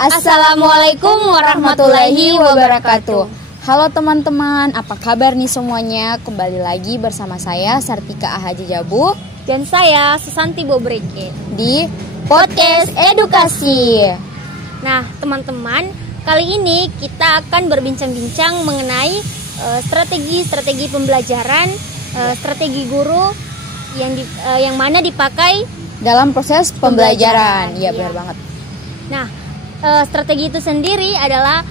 Assalamualaikum warahmatullahi wabarakatuh. Halo teman-teman, apa kabar nih semuanya? Kembali lagi bersama saya Sartika Ahaji Jabu dan saya Susanti Bobreke di Podcast Edukasi. Nah teman-teman, kali ini kita akan berbincang-bincang mengenai strategi pembelajaran, strategi guru yang mana dipakai dalam proses pembelajaran. Iya benar banget. Nah, strategi itu sendiri adalah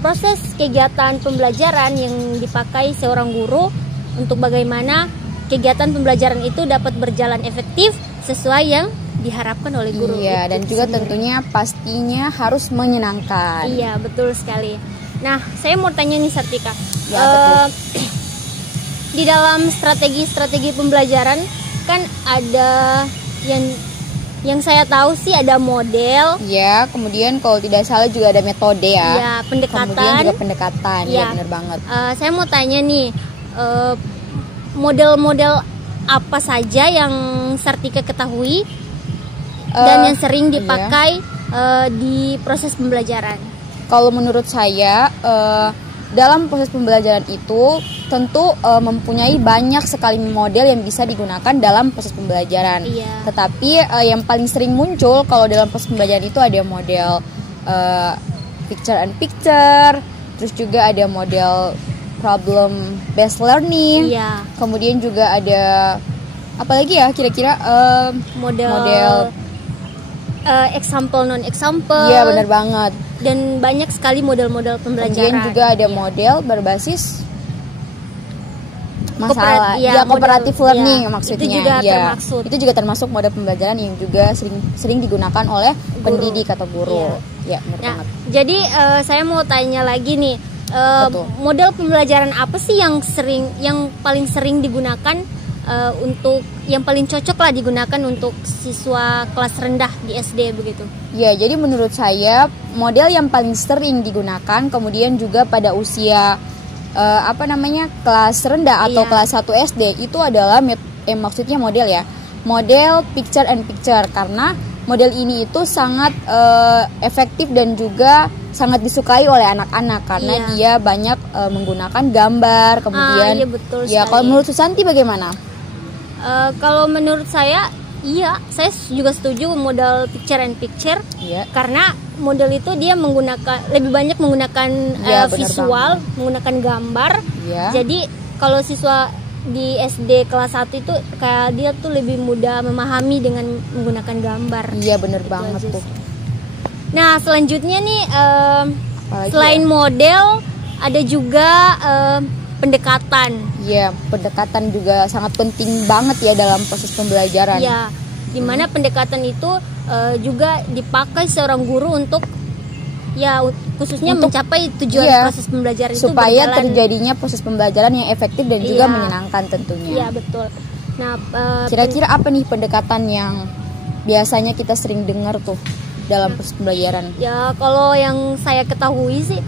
proses kegiatan pembelajaran yang dipakai seorang guru untuk bagaimana kegiatan pembelajaran itu dapat berjalan efektif sesuai yang diharapkan oleh guru. Iya, dan juga sendiri. Tentunya pastinya harus menyenangkan. Iya, betul sekali. Nah, saya mau tanya nih Sartika. Ya, betul. Di dalam strategi pembelajaran kan ada yang saya tahu sih ada model. Ya, kemudian kalau tidak salah juga ada metode ya. Ya, pendekatan. Kemudian juga pendekatan. Ya, benar banget. Saya mau tanya nih, model-model apa saja yang Sartika ketahui dan yang sering dipakai di proses pembelajaran? Kalau menurut saya, dalam proses pembelajaran itu tentu mempunyai banyak sekali model yang bisa digunakan dalam proses pembelajaran. Iya. Tetapi yang paling sering muncul kalau dalam proses pembelajaran itu ada model picture and picture, terus juga ada model problem based learning. Iya. Kemudian juga ada apa lagi ya kira-kira model example non example. Iya benar banget. Dan banyak sekali model-model pembelajaran. Kemudian juga ada model berbasis masalah, cooperative learning maksudnya. Itu juga termaksud. Itu juga termasuk model pembelajaran yang juga sering digunakan oleh pendidik atau guru. Ya, benar banget. Jadi saya mau tanya lagi nih, model pembelajaran apa sih yang paling sering digunakan untuk yang paling cocok lah digunakan untuk siswa kelas rendah di SD begitu? Ya, jadi menurut saya model yang paling sering digunakan kemudian juga pada usia kelas rendah atau kelas 1 SD itu adalah maksudnya model ya. Model picture and picture, karena model ini itu sangat efektif dan juga sangat disukai oleh anak-anak karena dia banyak menggunakan gambar. Kemudian betul kalau menurut Susanti bagaimana? Kalau menurut saya, saya juga setuju model picture and picture. Karena model itu dia lebih banyak menggunakan visual, menggunakan gambar. Jadi kalau siswa di SD kelas 1 itu kayak dia tuh lebih mudah memahami dengan menggunakan gambar. Iya, benar banget tuh. Nah, selanjutnya nih selain model ada juga pendekatan. Iya, pendekatan juga sangat penting banget ya dalam proses pembelajaran. Iya, dimana pendekatan itu juga dipakai seorang guru untuk khususnya mencapai tujuan proses pembelajaran itu supaya terjadinya proses pembelajaran yang efektif dan juga menyenangkan tentunya. Iya, betul. Nah, kira-kira apa nih pendekatan yang biasanya kita sering dengar tuh dalam proses pembelajaran? Ya, kalau yang saya ketahui sih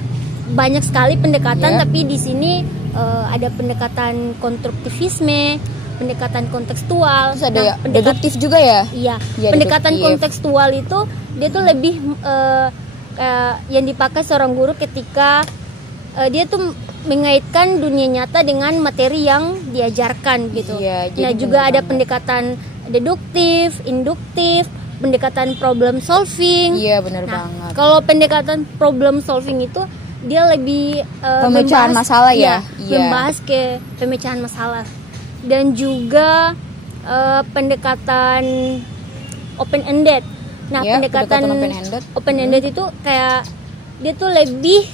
banyak sekali pendekatan, tapi di sini ada pendekatan konstruktivisme, pendekatan kontekstual. Terus ada deduktif juga ya? Iya, pendekatan kontekstual itu dia tuh lebih yang dipakai seorang guru ketika dia tuh mengaitkan dunia nyata dengan materi yang diajarkan gitu. Nah, juga ada pendekatan deduktif, induktif, pendekatan problem solving. Iya, benar banget. Kalau pendekatan problem solving itu dia lebih pemecahan masalah membahas ke pemecahan masalah. Dan juga pendekatan open ended. Nah, pendekatan open ended itu kayak dia tuh lebih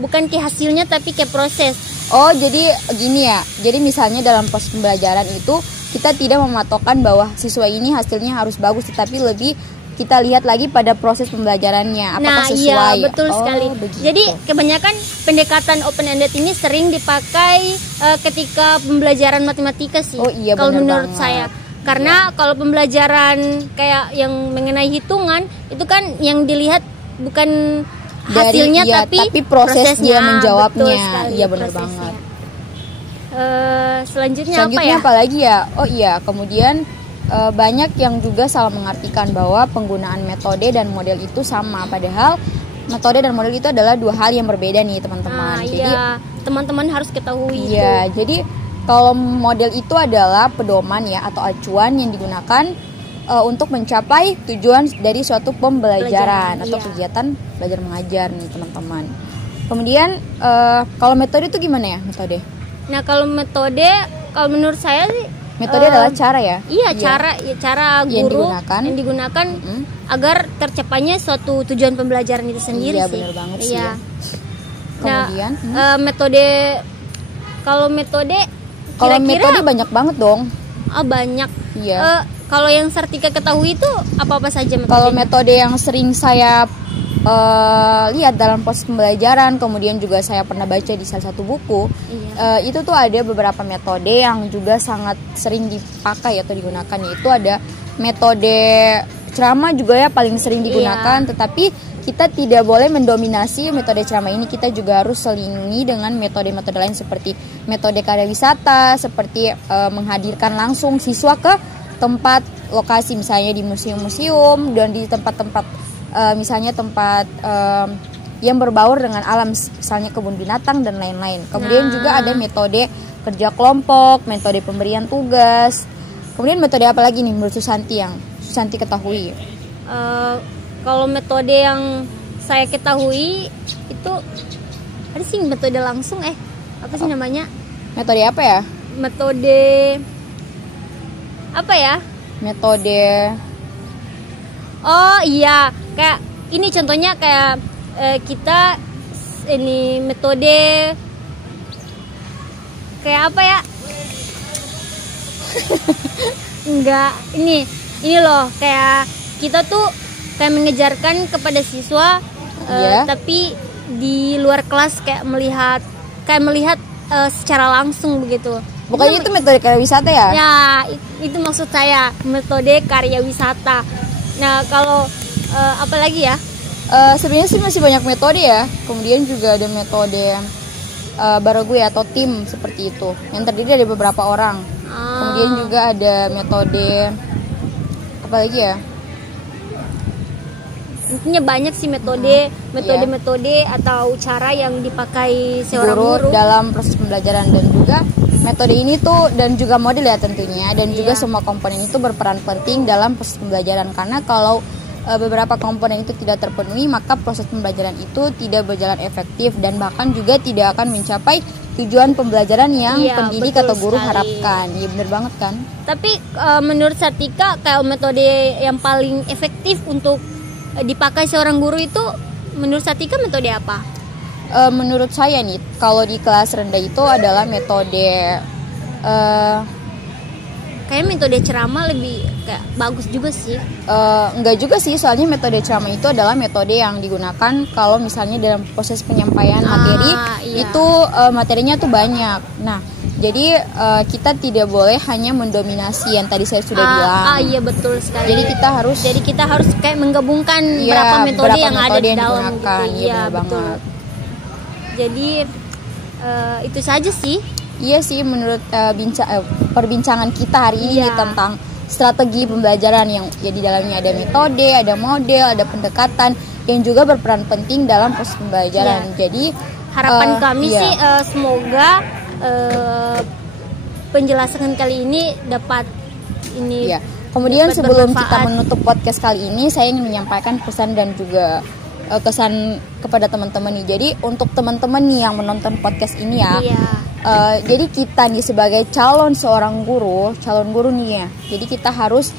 bukan ke hasilnya tapi ke proses. Oh, jadi gini ya. Jadi misalnya dalam proses pembelajaran itu kita tidak mematokkan bahwa siswa ini hasilnya harus bagus, tetapi lebih kita lihat lagi pada proses pembelajarannya apakah sesuai. Iya, betul sekali. Begitu. Jadi kebanyakan pendekatan open ended ini sering dipakai ketika pembelajaran matematika sih. Oh iya, kalau menurut saya. Karena kalau pembelajaran kayak yang mengenai hitungan itu kan yang dilihat bukan hasilnya tapi proses dia menjawabnya. Iya, benar banget. Selanjutnya apa ya? Apa lagi ya? Oh iya, kemudian banyak yang juga salah mengartikan bahwa penggunaan metode dan model itu sama, padahal metode dan model itu adalah dua hal yang berbeda nih teman-teman. Jadi teman-teman harus ketahui. Iya, jadi kalau model itu adalah pedoman ya atau acuan yang digunakan untuk mencapai tujuan dari suatu pembelajaran atau kegiatan belajar mengajar nih teman-teman. Kemudian kalau metode itu gimana ya metode? Nah kalau metode, kalau menurut saya sih metode adalah cara ya. Iya, cara guru yang digunakan agar tercapainya suatu tujuan pembelajaran itu sendiri sih. Iya benar banget sih. Iya. Kemudian metode, kalau metode banyak banget dong. Banyak. Iya. Kalau yang Sartika ketahui itu apa saja metode? Kalau metode yang sering saya lihat dalam proses pembelajaran, kemudian juga saya pernah baca di salah satu buku, itu tuh ada beberapa metode yang juga sangat sering dipakai atau digunakan, yaitu ada metode ceramah juga ya paling sering digunakan, tetapi kita tidak boleh mendominasi metode ceramah ini, kita juga harus selingi dengan metode-metode lain seperti metode karya wisata, seperti menghadirkan langsung siswa ke tempat lokasi, misalnya di museum-museum dan di tempat-tempat misalnya tempat yang berbaur dengan alam, misalnya kebun binatang dan lain-lain. Kemudian juga ada metode kerja kelompok, metode pemberian tugas. Kemudian metode apa lagi nih menurut Susanti yang Susanti ketahui? Kalau metode yang saya ketahui itu ada sih metode langsung, apa sih namanya? Metode apa ya? Metode apa ya? Metode kayak ini contohnya kayak kita ini metode kayak apa ya? Enggak, ini loh, kayak kita tuh kayak mengejarkan kepada siswa tapi di luar kelas kayak melihat secara langsung begitu. Bukannya itu metode karya wisata ya? Ya, itu maksud saya, metode karya wisata. Nah, kalau apa lagi ya? Sebenarnya sih masih banyak metode ya. Kemudian juga ada metode baragui atau tim seperti itu, yang terdiri dari beberapa orang. Kemudian juga ada metode apa lagi ya? Intinya banyak sih metode atau cara yang dipakai seorang guru dalam proses pembelajaran, dan juga metode ini tuh dan juga model ya tentunya, dan juga semua komponen itu berperan penting dalam proses pembelajaran, karena kalau beberapa komponen itu tidak terpenuhi maka proses pembelajaran itu tidak berjalan efektif dan bahkan juga tidak akan mencapai tujuan pembelajaran yang pendidik atau guru harapkan. Iya benar banget kan? Tapi menurut Sartika kayak metode yang paling efektif untuk dipakai seorang guru itu menurut Sartika metode apa? Menurut saya nih, kalau di kelas rendah itu adalah metode kayak metode ceramah lebih kayak bagus juga sih. Enggak juga sih, soalnya metode ceramah itu adalah metode yang digunakan kalau misalnya dalam proses penyampaian materi itu materinya tuh banyak. Nah, jadi kita tidak boleh hanya mendominasi yang tadi saya sudah bilang. Iya betul sekali. Jadi kita harus kayak menggabungkan berapa metode yang ada di dalam gitu. Iya betul. Jadi itu saja sih. Iya sih, menurut perbincangan kita hari ini tentang strategi pembelajaran yang di dalamnya ada metode, ada model, ada pendekatan yang juga berperan penting dalam proses pembelajaran. Jadi harapan kami sih semoga penjelasan kali ini dapat ini. Kemudian sebelum kita menutup podcast kali ini, saya ingin menyampaikan pesan dan juga kesan kepada teman-teman nih. Jadi untuk teman-teman nih yang menonton podcast ini jadi kita nih sebagai calon guru nih ya. Jadi kita harus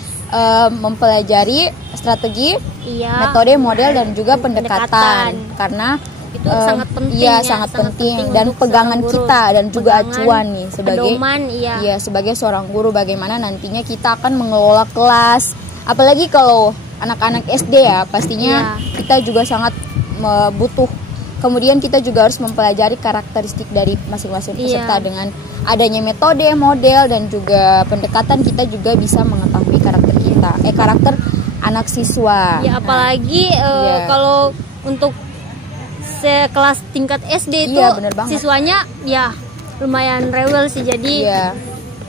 mempelajari strategi, metode, model dan juga pendekatan. Karena itu sangat penting. Iya, sangat penting dan pegangan kita dan juga acuan nih sebagai seorang guru, bagaimana nantinya kita akan mengelola kelas. Apalagi kalau anak-anak SD ya, pastinya kita juga sangat butuh. Kemudian kita juga harus mempelajari karakteristik dari masing-masing peserta. Dengan adanya metode, model dan juga pendekatan, kita juga bisa mengetahui karakter anak siswa. Ya, apalagi kalau untuk sekelas tingkat SD itu siswanya lumayan rewel sih, jadi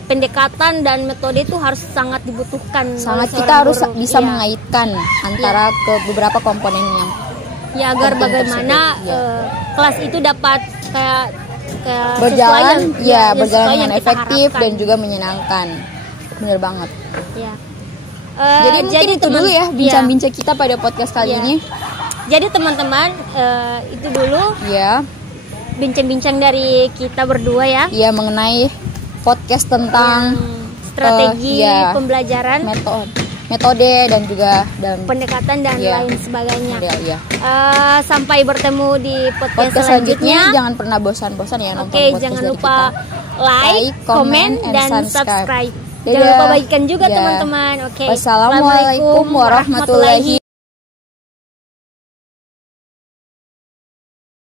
pendekatan dan metode itu harus sangat dibutuhkan. Sangat, kita harus guru. Bisa mengaitkan antara ke beberapa komponen yang agar bagaimana kelas itu dapat kayak berjalan berjalan dengan efektif dan juga menyenangkan. Bener banget. Jadi mungkin itu dulu ya bincang-bincang kita pada podcast kali ini. Jadi teman-teman itu dulu bincang-bincang dari kita berdua ya. Iya, mengenai podcast tentang strategi pembelajaran, metode dan juga pendekatan dan lain sebagainya. Sampai bertemu di podcast selanjutnya. Jangan pernah bosan-bosan ya nonton podcast jangan lupa kita. like, comment, dan subscribe. Jangan lupa bagikan juga teman-teman. Wassalamualaikum warahmatullahi